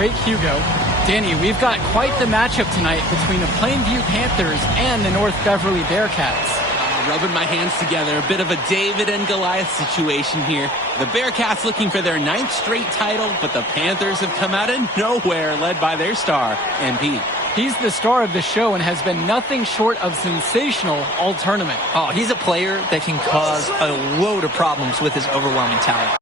great Hugo. Danny, we've got quite the matchup tonight between the Plainview Panthers and the North Beverly Bearcats. Rubbing my hands together, a bit of a David and Goliath situation here. The Bearcats looking for their 9th straight title, but the Panthers have come out of nowhere, led by their star, MP. He's the star of the show and has been nothing short of sensational all tournament. Oh, he's a player that can cause a load of problems with his overwhelming talent.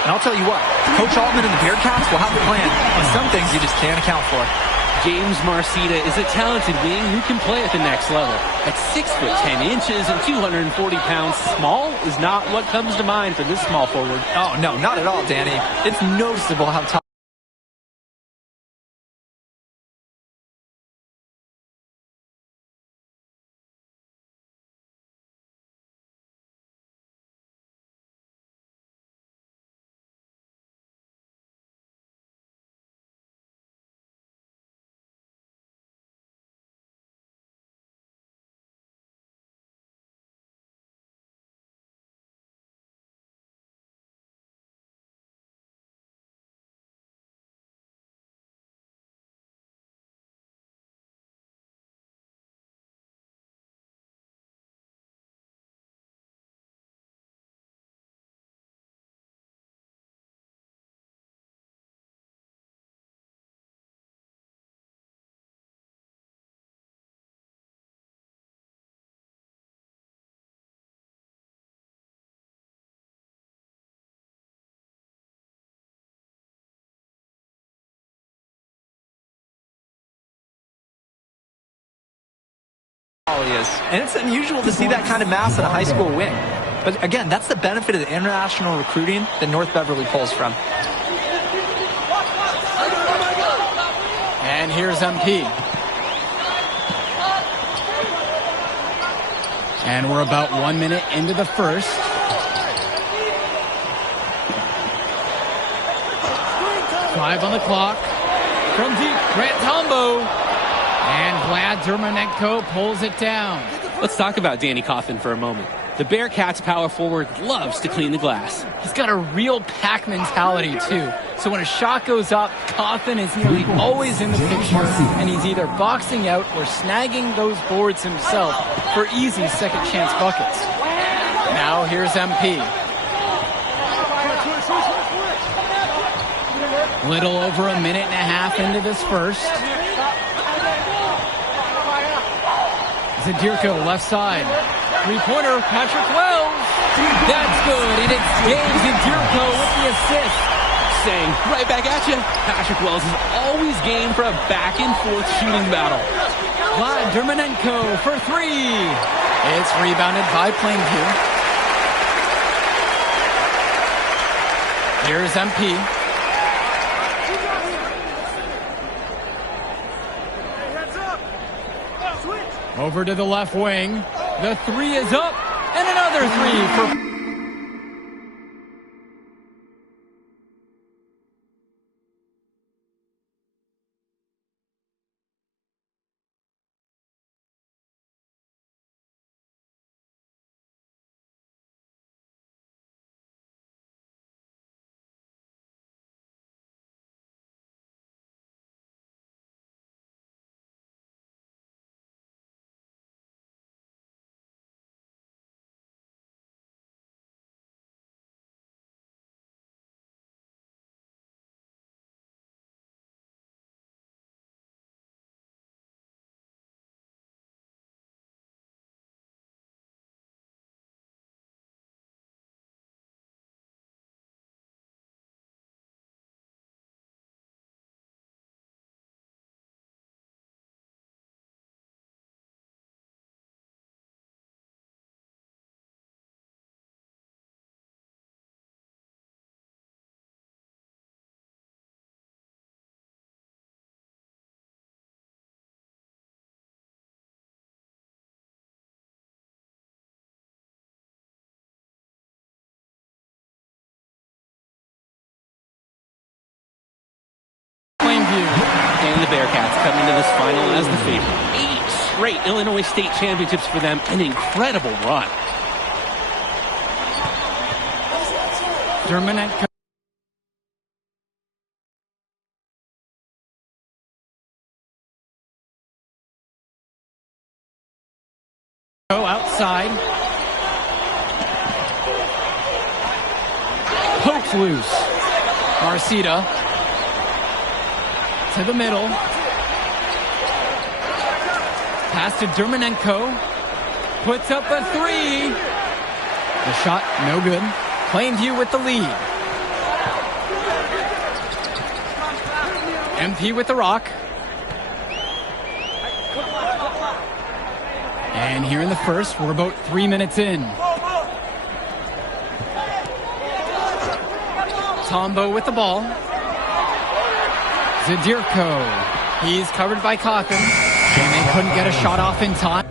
And I'll tell you what, Coach Altman and the Bearcats will have a plan, but some things you just can't account for. James Marcita is a talented wing who can play at the next level. At 6 foot 10 inches and 240 pounds, small is not what comes to mind for this small forward. Oh, no, not at all, Danny. It's noticeable how tall. He is. And it's unusual to see that kind of mass in a high school wing. But again, that's the benefit of the international recruiting that North Beverly pulls from. And here's MP. And we're about 1 minute into the first. Five on the clock. From deep, Grant Tombo. And Vlad Dermonenko pulls it down. Let's talk about Danny Coffin for a moment. The Bearcats power forward loves to clean the glass. He's got a real pack mentality, too. So when a shot goes up, Coffin is nearly always in the picture, and he's either boxing out or snagging those boards himself for easy second chance buckets. Now here's MP. Little over a minute and a half into this first. Zadirko, left side. Three-pointer, Patrick Wells. That's good, and it's James Zadirko with the assist. Saying, right back at you. Patrick Wells is always game for a back-and-forth shooting battle. Vlad Dermonenko for three. It's rebounded by Plainview. Here's MP. Over to the left wing. The three is up. And another three for... And the Bearcats coming to this final as the favorite. 8 straight Illinois State championships for them. An incredible run. Dermanenko. Outside. Pokes loose. Marcita to the middle. Pass to Dermanenko. Puts up a three. The shot, no good. Plainview with the lead. MP with the rock. And here in the first, we're about 3 minutes in. Tombo with the ball. Zadirko. He's covered by Cawthon. And they couldn't get a shot off in time.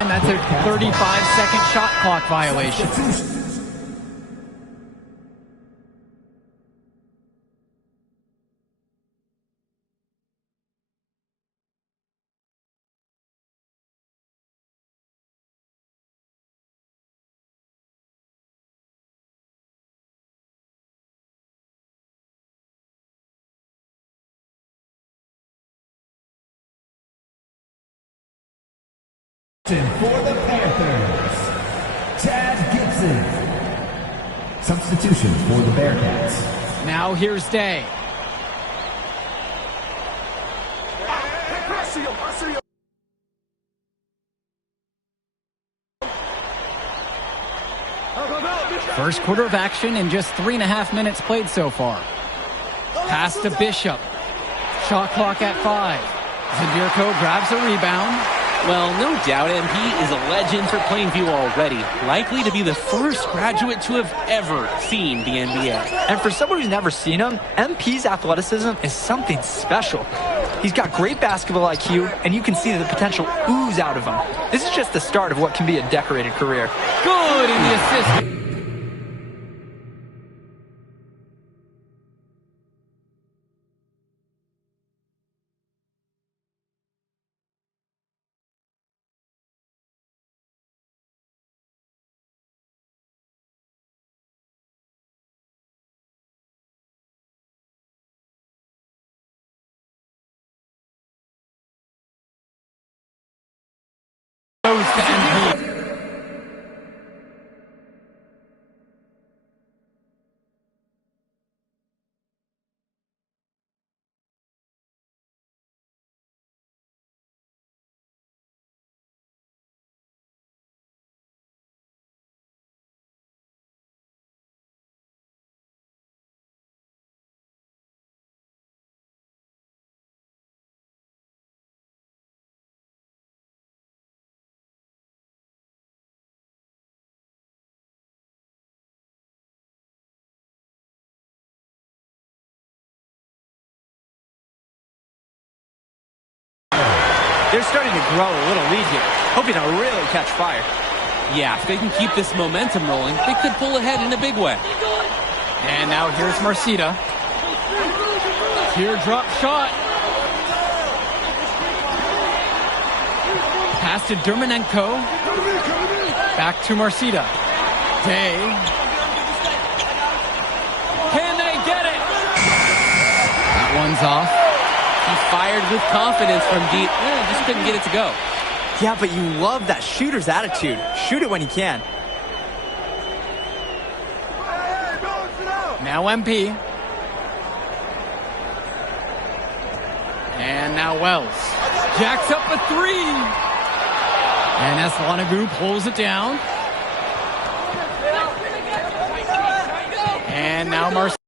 And that's a 35-second shot clock violation. For the Panthers, Chad Gibson. Substitution for the Bearcats. Now here's Day. First quarter of action in just 3.5 minutes played so far. Pass to Bishop. Shot clock at 5. Zadirko grabs a rebound. Well, no doubt MP is a legend for Plainview already. Likely to be the first graduate to have ever seen the NBA. And for someone who's never seen him, MP's athleticism is something special. He's got great basketball IQ, and you can see the potential ooze out of him. This is just the start of what can be a decorated career. Good in the assist. Goes to MP. They're starting to grow a little lead here, hoping to really catch fire. Yeah, if they can keep this momentum rolling, they could pull ahead in a big way. And now here's Marcita. Teardrop shot. Pass to Dermanenko. Back to Marcita. Day. Can they get it? That one's off. He fired with confidence from deep. Just couldn't get it to go. Yeah, but you love that shooter's attitude. Shoot it when he can. Now MP. And now Wells. Jacks up a three. And Eslanagu pulls it down. And now Marcita.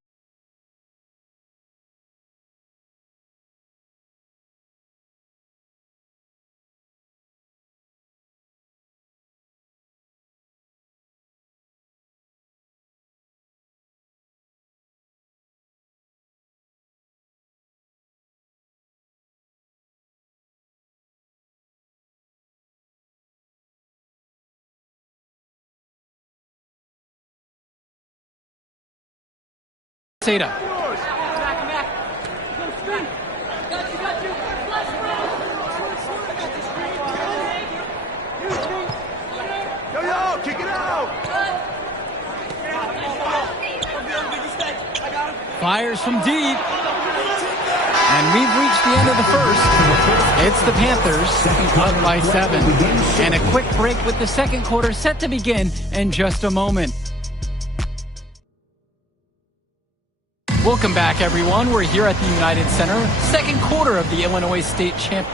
Kick it out! Fires from deep. And we've reached the end of the first. It's the Panthers up by 7. And a quick break with the second quarter set to begin in just a moment. Welcome back, everyone. We're here at the United Center, second quarter of the Illinois State Championship.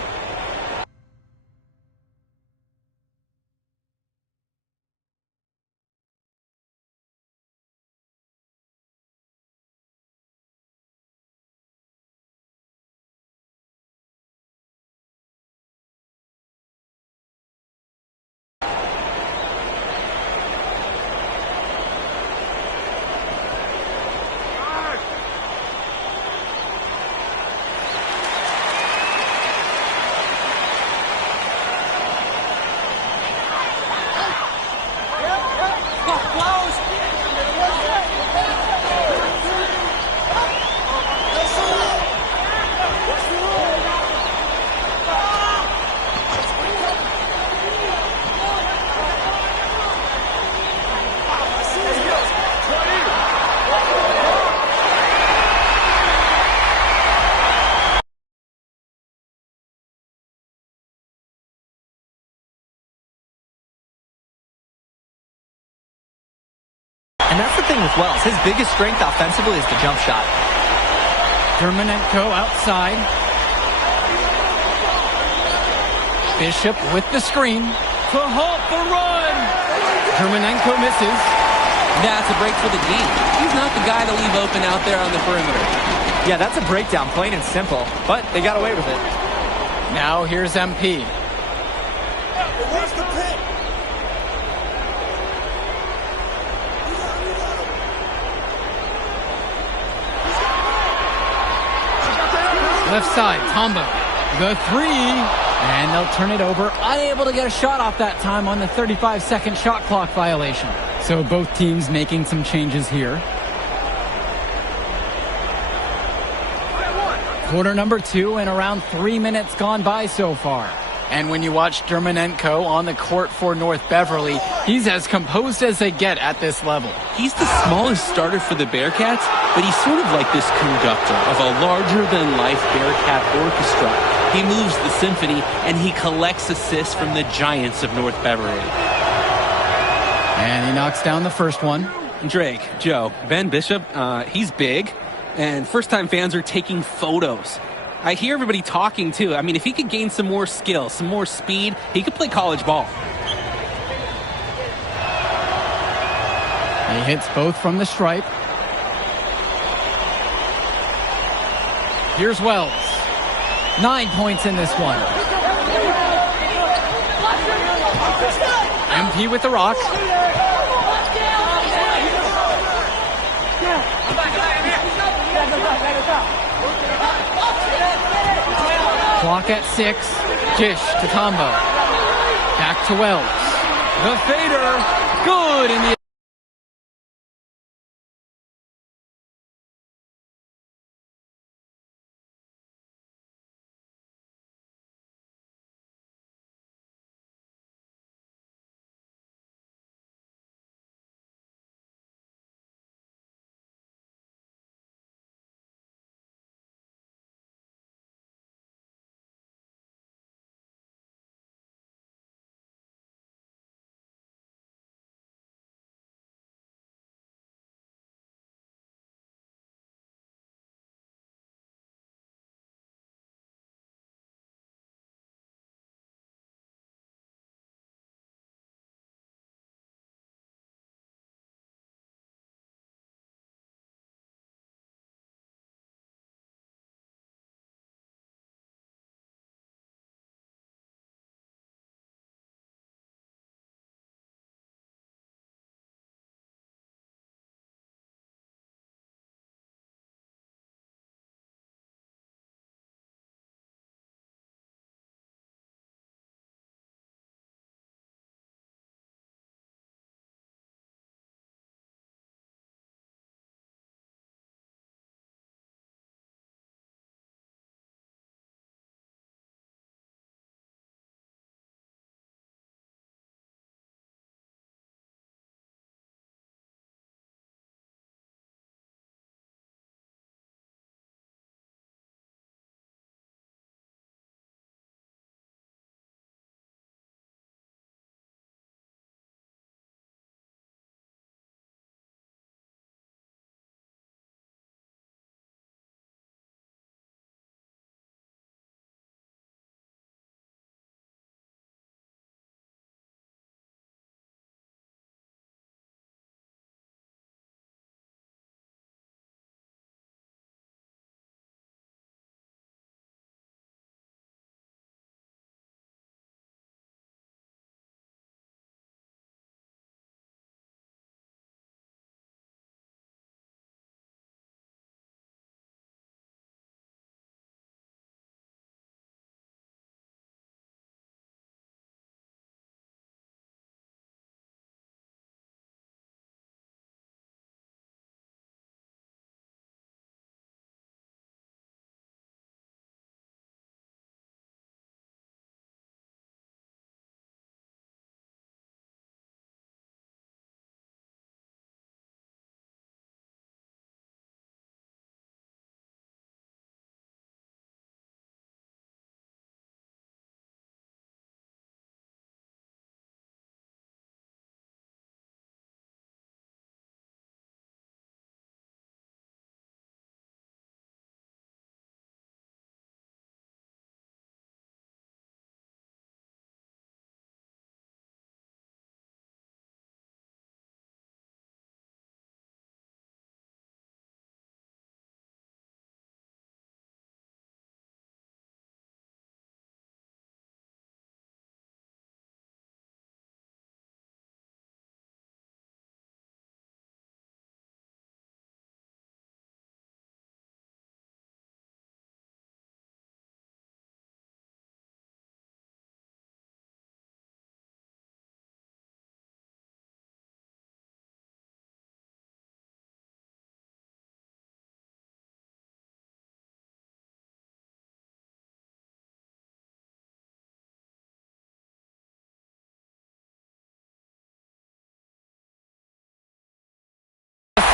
And that's the thing with Wells. His biggest strength offensively is the jump shot. Dermonenko outside. Bishop with the screen to halt the run. Dermonenko misses. That's a break for the D. He's not the guy to leave open out there on the perimeter. Yeah, that's a breakdown, plain and simple. But they got away with it. Now here's MP. Where's the pick? Left side, Tombo. The three. And they'll turn it over. Unable to get a shot off that time on the 35-second shot clock violation. So both teams making some changes here. Quarter number 2 and around 3 minutes gone by so far. And when you watch Dermonenko on the court for North Beverly, he's as composed as they get at this level. He's the smallest starter for the Bearcats, but he's sort of like this conductor of a larger-than-life Bearcat orchestra. He moves the symphony, and he collects assists from the giants of North Beverly. And he knocks down the first one. Drake, Joe, Ben Bishop, he's big, and first-time fans are taking photos. I hear everybody talking, too. I mean, if he could gain some more skill, some more speed, he could play college ball. He hits both from the stripe. Here's Wells. 9 points in this one. MP with the rock. Clock at 6. Dish to Tombo. Back to Wells. The fader. Good in the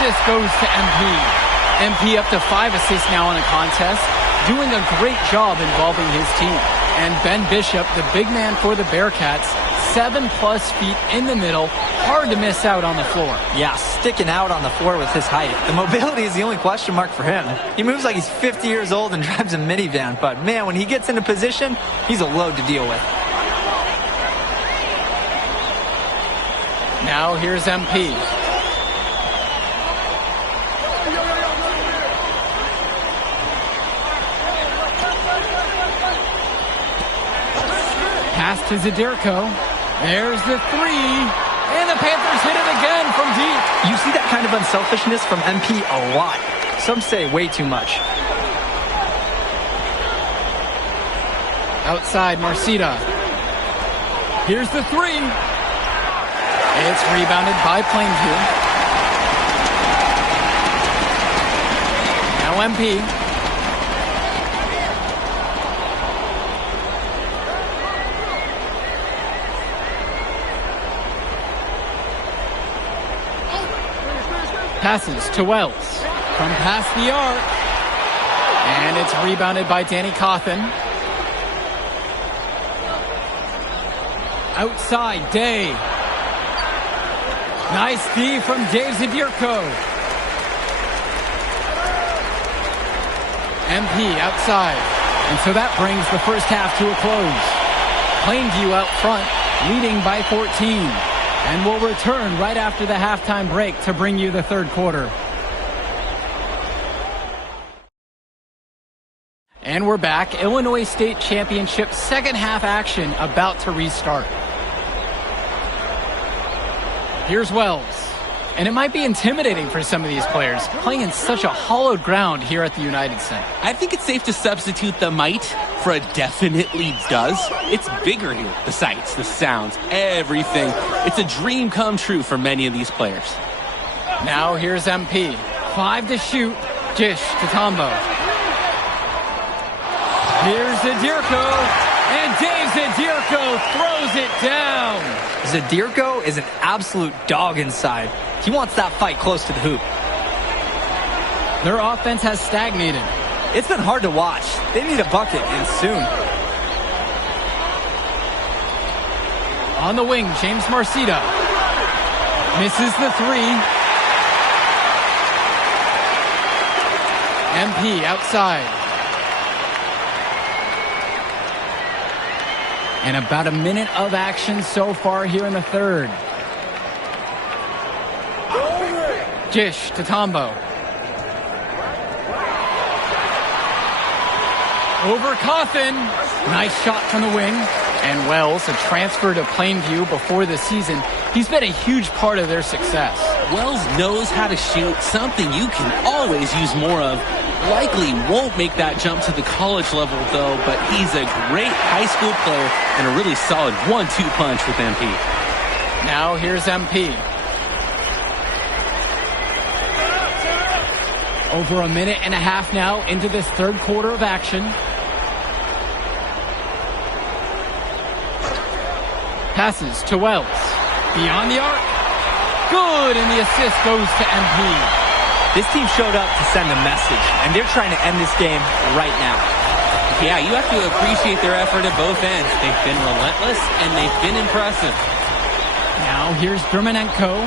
assist goes to MP. MP up to 5 assists now in a contest, doing a great job involving his team. And Ben Bishop, the big man for the Bearcats, 7+ feet in the middle, hard to miss out on the floor. Yeah, sticking out on the floor with his height. The mobility is the only question mark for him. He moves like he's 50 years old and drives a minivan, but man, when he gets into position, he's a load to deal with. Now here's MP. Pass to Zadirko. There's the 3. And the Panthers hit it again from deep. You see that kind of unselfishness from MP a lot. Some say way too much. Outside, Marcita. Here's the 3. It's rebounded by Plainview. Now MP. Passes to Wells from past the arc. And it's rebounded by Danny Cawthon. Outside, Day. Nice D from Dave Zadirko. MP outside. And so that brings the first half to a close. Plainview out front, leading by 14. And we'll return right after the halftime break to bring you the third quarter. And we're back. Illinois State Championship second half action about to restart. Here's Wells. And it might be intimidating for some of these players, playing in such a hollowed ground here at the United Center. I think it's safe to substitute the might for a definitely does. It's bigger here. The sights, the sounds, everything. It's a dream come true for many of these players. Now here's MP. 5 to shoot. Dish to Tombo. Here's Zadirko. And Dave Zadirko throws it down. Zadirko is an absolute dog inside. He wants that fight close to the hoop. Their offense has stagnated. It's been hard to watch. They need a bucket, and soon. On the wing, James Marcita. Misses the 3. MP outside. And about a minute of action so far here in the third. Jish to Tombo. Over Cawthon. Nice shot from the wing. And Wells, a transfer to Plainview before the season. He's been a huge part of their success. Wells knows how to shoot, something you can always use more of. Likely won't make that jump to the college level, though, but he's a great high school player and a really solid 1-2 punch with MP. Now here's MP. Over a minute and a half now into this third quarter of action. Passes to Wells. Beyond the arc. Good, and the assist goes to MP. This team showed up to send a message, and they're trying to end this game right now. Yeah, you have to appreciate their effort at both ends. They've been relentless, and they've been impressive. Now here's Dermanenko.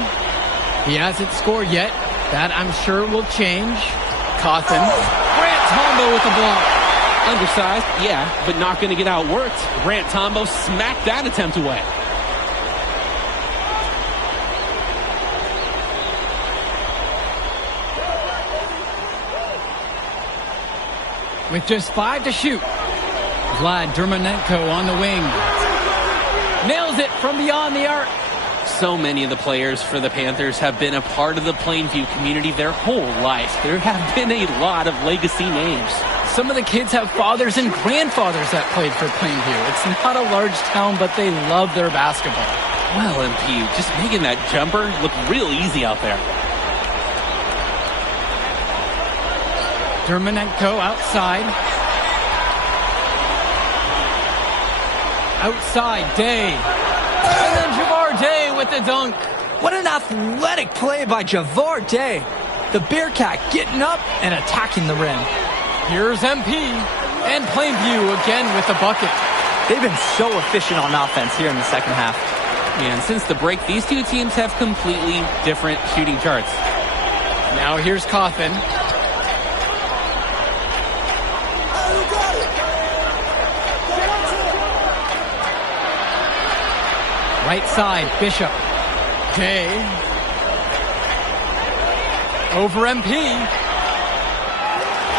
He hasn't scored yet. That, I'm sure, will change. Cawthon. Grant Tombo with the block. Undersized, yeah, but not going to get outworked. Grant Tombo smacked that attempt away. With just 5 to shoot. Vlad Dermanenko on the wing. Nails it from beyond the arc. So many of the players for the Panthers have been a part of the Plainview community their whole life. There have been a lot of legacy names. Some of the kids have fathers and grandfathers that played for Plainview. It's not a large town, but they love their basketball. Well, MP, just making that jumper look real easy out there. Dermanenko outside. Outside, Day. And then Javar Day with the dunk. What an athletic play by Javar Day. The Bearcat getting up and attacking the rim. Here's MP, and Plainview again with the bucket. They've been so efficient on offense here in the second half. And since the break, these two teams have completely different shooting charts. Now here's Cauthen. Right side, Bishop. Day. Over MP.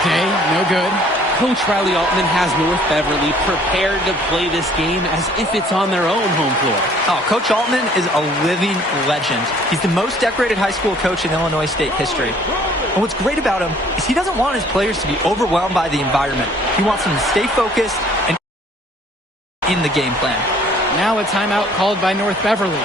Day, no good. Coach Riley Altman has North Beverly prepared to play this game as if it's on their own home floor. Oh, Coach Altman is a living legend. He's the most decorated high school coach in Illinois State history. And what's great about him is he doesn't want his players to be overwhelmed by the environment. He wants them to stay focused and in the game plan. Now a timeout called by North Beverly.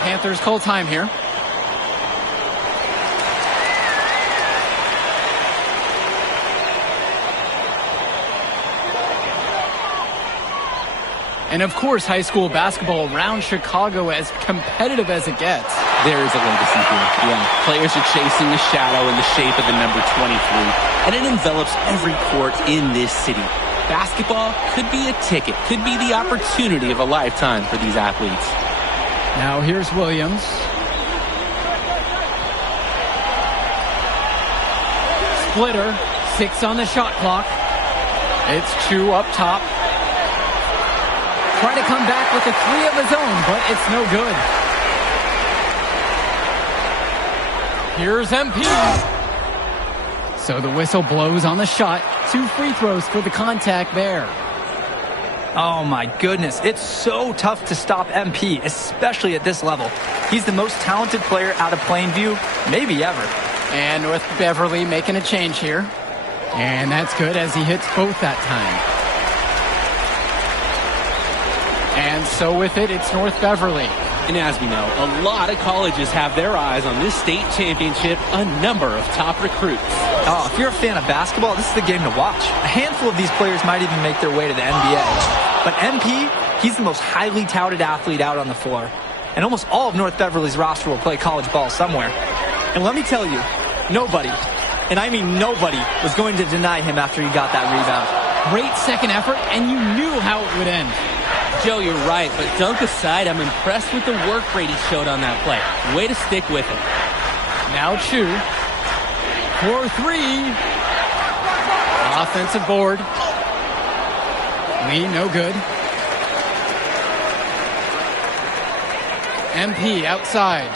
Panthers call time here. And of course, high school basketball around Chicago as competitive as it gets. There is a legacy here. Yeah, players are chasing the shadow in the shape of the number 23, and it envelops every court in this city. Basketball could be a ticket, could be the opportunity of a lifetime for these athletes. Now here's Williams. Splitter, 6 on the shot clock. It's 2 up top. Try to come back with a 3 of his own, but it's no good. Here's MP. So the whistle blows on the shot. 2 free throws for the contact there. Oh my goodness, it's so tough to stop MP, especially at this level. He's the most talented player out of Plainview, maybe ever. And North Beverly making a change here. And that's good as he hits both that time. And so with it, it's North Beverly. And as we know, a lot of colleges have their eyes on this state championship, a number of top recruits. Oh, if you're a fan of basketball, this is the game to watch. A handful of these players might even make their way to the NBA. But MP, he's the most highly touted athlete out on the floor. And almost all of North Beverly's roster will play college ball somewhere. And let me tell you, nobody, and I mean nobody, was going to deny him after he got that rebound. Great second effort, and you knew how it would end. Joe, you're right, but dunk aside, I'm impressed with the work rate he showed on that play. Way to stick with it. Now Chu. For 3. Offensive board. Lee, no good. MP outside.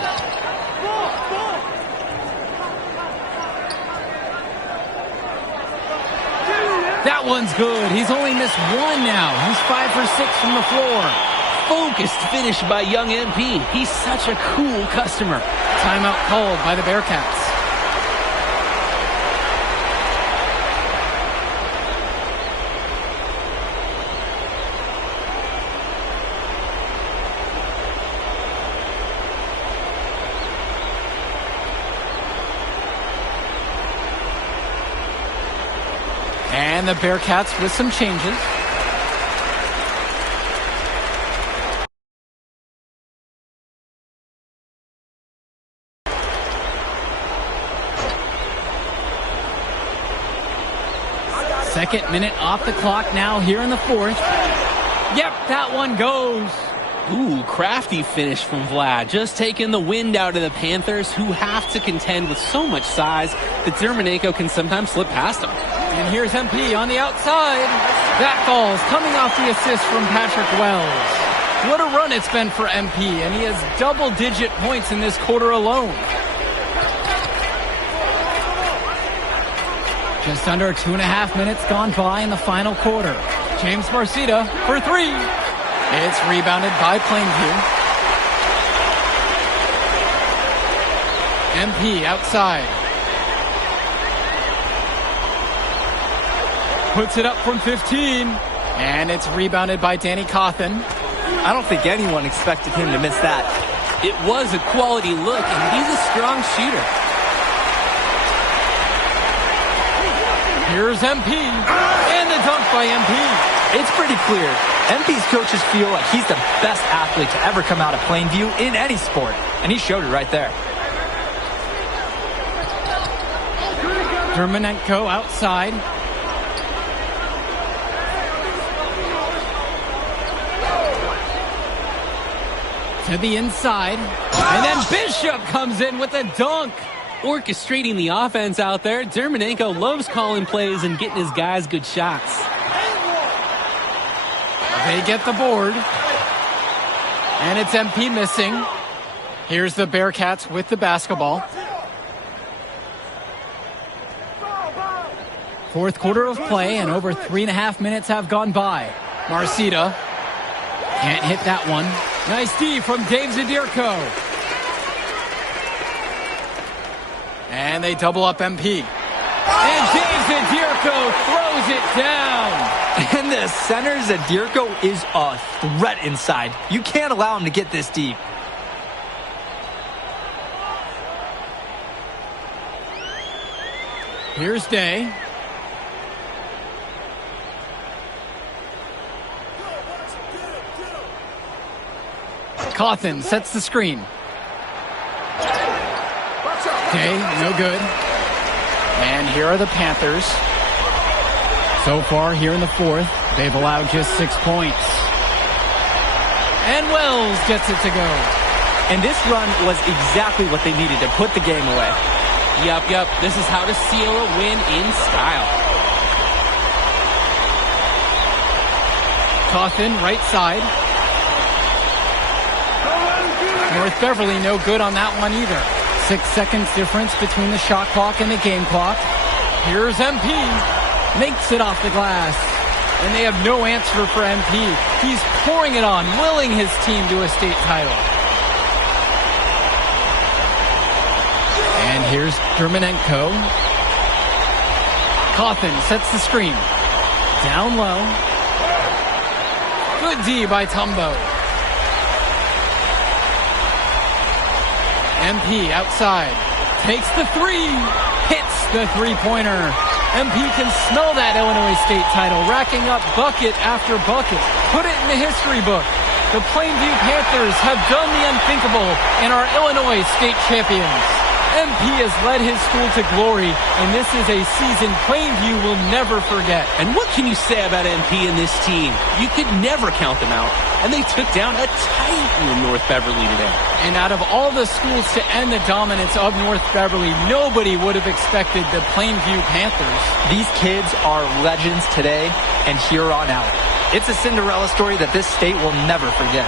That one's good. He's only missed 1 now. He's 5 for 6 from the floor. Focused finish by young MP. He's such a cool customer. Timeout called by the Bearcats. And the Bearcats with some changes. Second minute off the clock now here in the 4th. Yep, that one goes. Ooh, crafty finish from Vlad. Just taking the wind out of the Panthers, who have to contend with so much size that Zermanenko can sometimes slip past them. And here's MP on the outside. That falls, coming off the assist from Patrick Wells. What a run it's been for MP, and he has double-digit points in this quarter alone. Just under 2.5 minutes gone by in the final quarter. James Marcita for 3. It's rebounded by Plainview. MP outside. Puts it up from 15. And it's rebounded by Danny Cauthen. I don't think anyone expected him to miss that. It was a quality look, and he's a strong shooter. Here's MP. And the dunk by MP. It's pretty clear. MP's coaches feel like he's the best athlete to ever come out of Plainview in any sport. And he showed it right there. Dermonenko outside. To the inside. And then Bishop comes in with a dunk. Orchestrating the offense out there, Dermonenko loves calling plays and getting his guys good shots. They get the board. And it's MP missing. Here's the Bearcats with the basketball. Fourth quarter of play, and over 3.5 minutes have gone by. Marcita can't hit that one. Nice D from Dave Zadirko. And they double up MP. And Dave Zadirko throws it down. And the center, Zadirko, is a threat inside. You can't allow him to get this deep. Here's Day. Cauthen sets the screen. Day, no good. And here are the Panthers. So far, here in the fourth, they've allowed just 6 points. And Wells gets it to go. And this run was exactly what they needed to put the game away. Yup. This is how to seal a win in style. Cauthen, right side. North Beverly, no good on that one either. 6 seconds difference between the shot clock and the game clock. Here's MP. Makes it off the glass. And they have no answer for MP. He's pouring it on, willing his team to a state title. And here's Dermonenko. Cauthen sets the screen. Down low. Good D by Tumbo. MP outside. Takes the three. Hits the three-pointer. MP can smell that Illinois State title, racking up bucket after bucket. Put it in the history book. The Plainview Panthers have done the unthinkable and are Illinois State champions. MP has led his school to glory, and this is a season Plainview will never forget. And what can you say about MP and this team? You could never count them out, and they took down a titan in North Beverly today. And out of all the schools to end the dominance of North Beverly, nobody would have expected the Plainview Panthers. These kids are legends today and here on out. It's a Cinderella story that this state will never forget.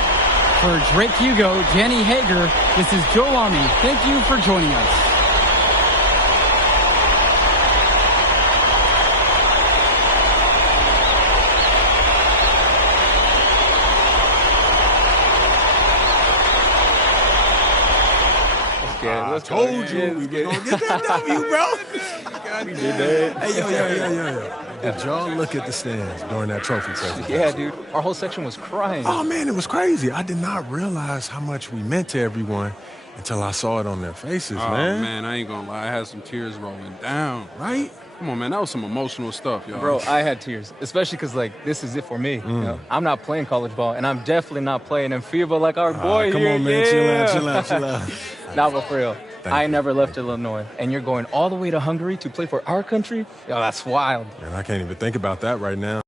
For Drake Hugo, Danny Hager, this is Joe Lamy. Thank you for joining us. I told you we were going to get that W, bro. We did that. Hey, yo. Did y'all look at the stands during that trophy presentation? Yeah, dude. Our whole section was crying. Oh, man, it was crazy. I did not realize how much we meant to everyone until I saw it on their faces, man. Oh, man, I ain't gonna lie. I had some tears rolling down. Right? Come on, man. That was some emotional stuff, y'all. Bro, I had tears, especially because, like, this is it for me. You know? I'm not playing college ball, and I'm definitely not playing in FIBA like our boy come here. on, man. Yeah. Chill out. Nah, but for real. I you. never left Illinois, and you're going all the way to Hungary to play for our country? Yo, that's wild. Man, I can't even think about that right now.